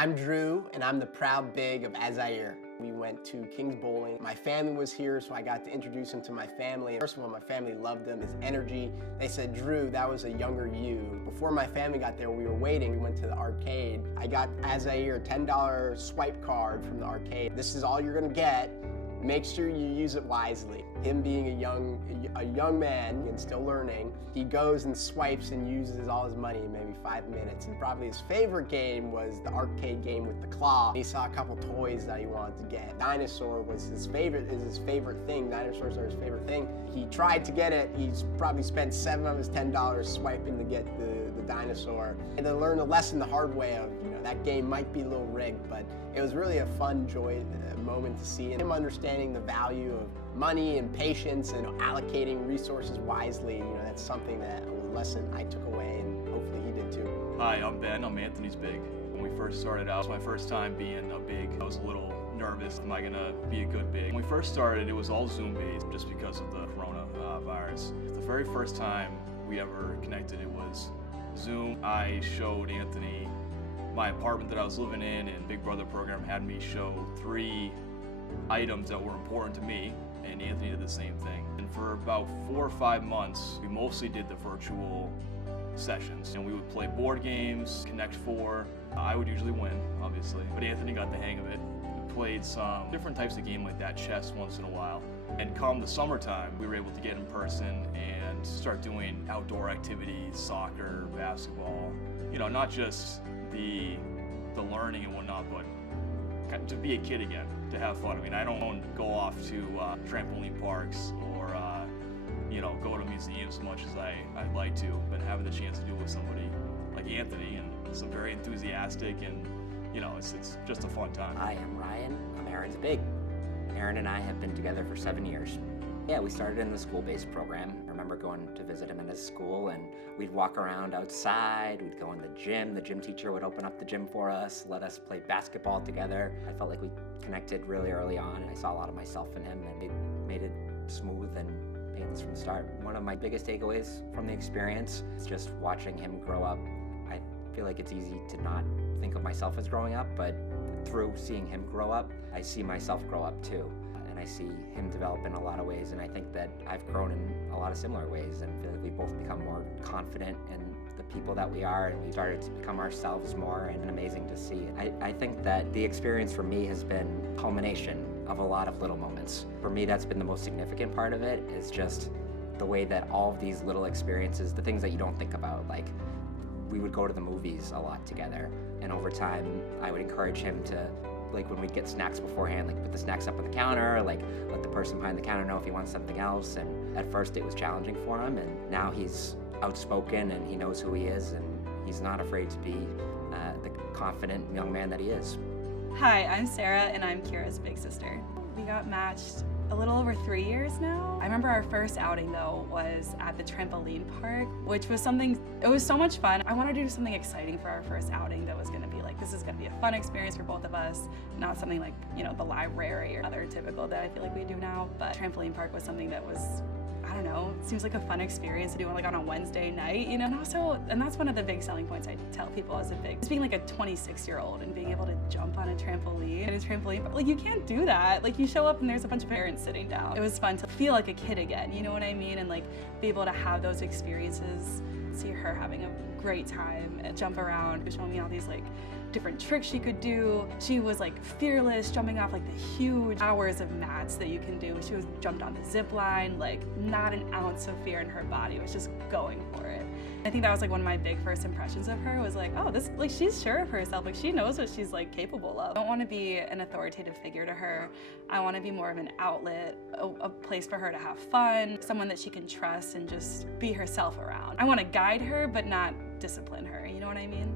I'm Drew, and I'm the proud big of Azair. We went to King's Bowling. My family was here, so I got to introduce him to my family. First of all, my family loved him, his energy. They said, Drew, that was a younger you. Before my family got there, we were waiting. We went to the arcade. I got Azair a $10 swipe card from the arcade. This is all you're gonna get. Make sure you use it wisely. Him being a young man and still learning, he goes and swipes and uses all his money in maybe 5 minutes. And probably his favorite game was the arcade game with the claw. He saw a couple toys that he wanted to get. Dinosaur was his favorite thing. Dinosaurs are his favorite thing. He tried to get it. He's probably spent 7 of his $10 swiping to get the dinosaur. And to learn a lesson the hard way of, that game might be a little rigged, but it was really a fun moment to see him understanding the value of money and patience and allocating resources wisely. That's something that was a lesson I took away, and hopefully he did too. Hi, I'm Ben. I'm Anthony's big. When we first started out, it was my first time being a big. I was a little nervous. Am I gonna be a good big? When we first started, it was all Zoom-based just because of the coronavirus. The very first time we ever connected, it was Zoom. I showed Anthony my apartment that I was living in, and Big Brother program had me show 3 items that were important to me, and Anthony did the same thing. And for about 4 or 5 months, we mostly did the virtual sessions, and we would play board games, Connect 4. I would usually win, obviously, but Anthony got the hang of it. We played some different types of game like that, chess once in a while. And come the summertime, we were able to get in person and start doing outdoor activities, soccer, basketball, not just the learning and whatnot, but to be a kid again, to have fun. I mean, I don't go off to trampoline parks or go to museums as much as I'd like to, but having the chance to do it with somebody like Anthony and some very enthusiastic, and it's just a fun time. Hi, I'm Ryan. I'm Aaron's big. Aaron and I have been together for 7 years. Yeah, we started in the school-based program. I remember going to visit him in his school, and we'd walk around outside, we'd go in the gym. The gym teacher would open up the gym for us, let us play basketball together. I felt like we connected really early on, and I saw a lot of myself in him, and it made it smooth and painless from the start. One of my biggest takeaways from the experience is just watching him grow up. I feel like it's easy to not think of myself as growing up, but through seeing him grow up, I see myself grow up too. I see him develop in a lot of ways, and I think that I've grown in a lot of similar ways, and feel like we've both become more confident in the people that we are, and we started to become ourselves more, and amazing to see. I think that the experience for me has been a culmination of a lot of little moments. For me, that's been the most significant part of it, is just the way that all of these little experiences, the things that you don't think about, like we would go to the movies a lot together, and over time, I would encourage him to, like when we'd get snacks beforehand, like put the snacks up on the counter, like let the person behind the counter know if he wants something else. And at first it was challenging for him, and now he's outspoken and he knows who he is, and he's not afraid to be the confident young man that he is. Hi, I'm Sarah, and I'm Kira's big sister. We got matched a little over 3 years now. I remember our first outing though was at the trampoline park, which was it was so much fun. I wanted to do something exciting for our first outing that was gonna be like, this is gonna be a fun experience for both of us, not something like, the library or other typical that I feel like we do now. But trampoline park was something that was, I don't know, it seems like a fun experience to do on a Wednesday night, and that's one of the big selling points I tell people as a big, just being like a 26-year-old and being able to jump on a trampoline, but you can't do that. Like you show up and there's a bunch of parents sitting down. It was fun to feel like a kid again, you know what I mean? And like be able to have those experiences, see her having a great time and jump around, showing me all these like different tricks she could do. She was like fearless, jumping off like the huge hours of mats that you can do. She was jumped on the zip line, like not an ounce of fear in her body, was just going for it. I think that was like one of my big first impressions of her, was like, oh, this, like she's sure of herself, like she knows what she's like capable of. I don't want to be an authoritative figure to her. I want to be more of an outlet, a place for her to have fun, someone that she can trust and just be herself around. I want to guide her, but not discipline her, you know what I mean?